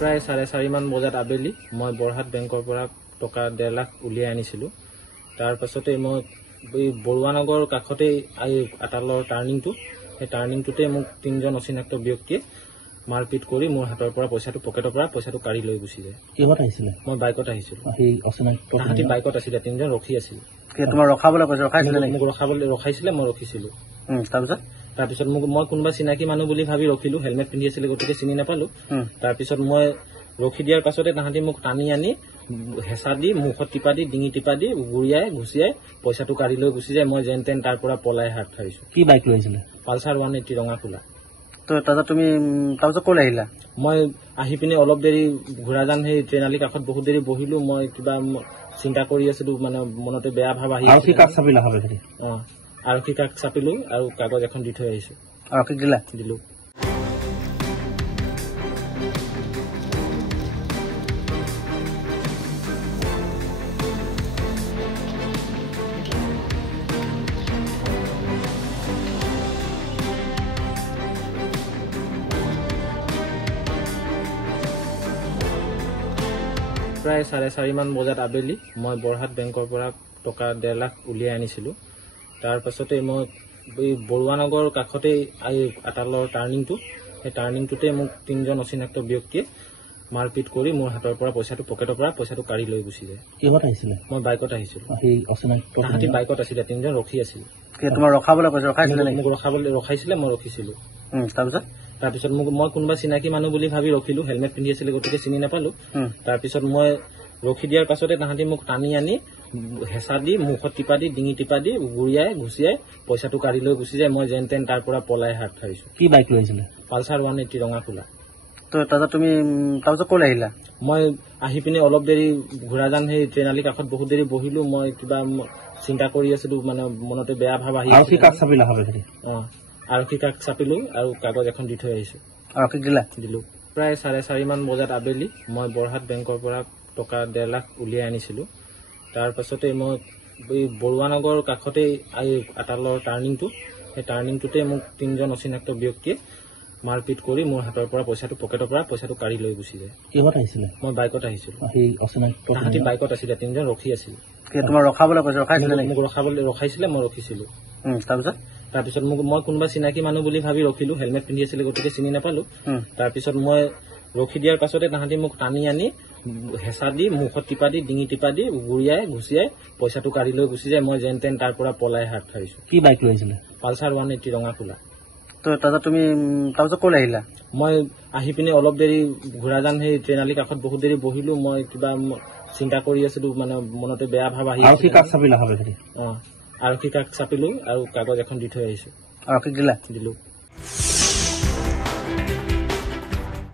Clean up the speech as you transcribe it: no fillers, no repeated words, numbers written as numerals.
প্ৰায় 4:30 মান বজাত আবেলি মই বৰহাট বেংকৰ পৰা টকা 1.5 লাখ উলিয়াই আনিছিলো। তাৰ পাছতে মই বৰুৱানগৰ কাষতে আটালৰ টাৰ্ণিংটো সেই টাৰ্ণিংটোতে মোক 3জন অচিনাক্ত ব্যক্তিয়ে মাৰপিট কৰি মোৰ হাতৰ পৰা পকেটৰ পৰা পইচাটো কাঢ়ি লৈ গুচি যায়। কিহত আহিছিলে? মই বাইকত আহিছিলো। সেই অচিনাক্ত তাহাঁতি বাইকত আছিলে, 3জন ৰখি আছিল। তোমাৰ ৰখাবলৈ কৈছে? মোক ৰখাইছিলে, মই ৰখিছিলো। তাৰপিছত মই কোনোবা চিনাকি মানুহ বুলি ভাবি ৰখিলো, হেলমেট পিন্ধি আছিলে গতিকে চিনি নাপালো। তাৰপিছত মই ৰখি দিয়াৰ পাছতে তাহাঁতি মোক টানি আনি হেঁচা দি মুখত টিপা দি ডিঙি টিপা দি গুৰিয়াই ঘুচিয়াই পইচাটো কাঢ়ি লৈ গুচি যায়। মই যেন তেন তাৰ পৰা পলাই হাত সাৰিছো। কি বাইক লৈছিলে? পালচাৰ 180 ৰঙা কোলা। তুমি তাৰপিছত ক'লৈ আহিলা? মই আহি পিনে অলপ দেৰি ঘোঁৰাজান সেই ট্ৰেইনালীৰ কাষত বহুত দেৰি বহিলো। মই কিবা চিন্তা কৰি আছিলো, মানে মনতে বেয়া ভাৱ আহি আৰক্ষী কাষ চাপিলা? আৰক্ষী কাষ চাপিলো আৰু কাগজ এখন দি থৈ আহিছো। আৰক্ষীক দিলা? দিলো। প্ৰায় 4:30 মান বজাত আবেলি মই বৰহাট বেংকৰ পৰা টকা 1.5 লাখ উলিয়াই আনিছিলো। তাৰ পাছতে মই বৰুৱানগৰ কাষতে আটালৰ টাৰ্ণিংটো সেই টাৰ্ণিংটোতে মোক 3জন অচিনাক্ত ব্যক্তিয়ে মাৰপিট কৰি মোৰ হাতৰ পৰা পকেটৰ পৰা পইচাটো কাঢ়ি লৈ গুচি যায়। কিহত আহিছিলে? মই বাইকত আহিছিলো। সেই অচিনাক্ত তাহাঁতি বাইকত আছিলে, 3জন ৰখি আছিল। তোমাৰ ৰখাবলৈ কৈছে? মোক ৰখাইছিলে, মই ৰখিছিলো। তাৰপিছত মই কোনোবা চিনাকি মানুহ বুলি ভাবি ৰখিলো, হেলমেট পিন্ধি আছিলে গতিকে চিনি নাপালো। তাৰপিছত মই ৰখি দিয়াৰ পাছতে তাহাঁতি মোক টানি আনি হেঁচা দি মুখত টিপা দি ডিঙি টিপা দি গুৰিয়াই ঘুচিয়াই পইচাটো কাঢ়ি লৈ গুচি যায়। মই যেন তেন তাৰ পৰা পলাই হাত সাৰিছো। কি বাইক লৈছিলে? পালচাৰ 180 ৰঙা কোলা। তুমি তাৰপিছত ক'লৈ আহিলা? মই আহি পিনে অলপ দেৰি ঘোঁৰাজান সেই ট্ৰেইনালীৰ কাষত বহুত দেৰি বহিলো। মই কিবা চিন্তা কৰি আছিলো, মানে মনতে বেয়া ভাৱ আহি আৰক্ষী কাষ চাপিলা? আৰক্ষী কাষ চাপিলো আৰু কাগজ এখন দি থৈ আহিছো। আৰক্ষীক দিলা? দিলো। প্ৰায় 4:30 মান বজাত আবেলি মই বৰহাট বেংকৰ পৰা টকা 1.5 লাখ উলিয়াই আনিছিলো। তাৰ পাছতে মই বৰুৱানগৰ কাষতে আটালৰ টাৰ্ণিংটো সেই টাৰ্ণিংটোতে মোক 3জন অচিনাক্ত ব্যক্তিয়ে মাৰপিট কৰি মোৰ হাতৰ পৰা পকেটৰ পৰা পইচাটো কাঢ়ি লৈ গুচি যায়। কিহত আহিছিলে? মই বাইকত আহিছিলো। সেই অচিনাক্ত তাহাঁতি বাইকত আছিলে, 3জন ৰখি আছিল। তোমাৰ ৰখাবলৈ কৈছে? মোক ৰখাইছিলে, মই ৰখিছিলো। তাৰপিছত মই কোনোবা চিনাকি মানুহ বুলি ভাবি ৰখিলো, হেলমেট পিন্ধি আছিলে গতিকে চিনি নাপালো। তাৰপিছত মই ৰখি দিয়াৰ পাছতে তাহাঁতি মোক টানি আনি হেঁচা দি মুখত টিপা দি ডিঙি টিপা দি গুৰিয়াই ঘুচিয়াই পইচাটো কাঢ়ি লৈ গুচি যায়। মই যেন তেন তাৰ পৰা পলাই হাত সাৰিছো। কি বাইক লৈছিলে? পালচাৰ 180 ৰঙা কোলা। তুমি তাৰপিছত ক'লৈ আহিলা? মই আহি পিনে অলপ দেৰি ঘোঁৰাজান সেই ট্ৰেইনালীৰ কাষত বহুত দেৰি বহিলো। মই কিবা চিন্তা কৰি আছিলো, মানে মনতে বেয়া ভাৱ আহি আৰক্ষী কাষ চাপিলা? আৰক্ষী কাষ চাপিলো আৰু কাগজ এখন দি থৈ আহিছো। আৰক্ষীক দিলা? দিলো।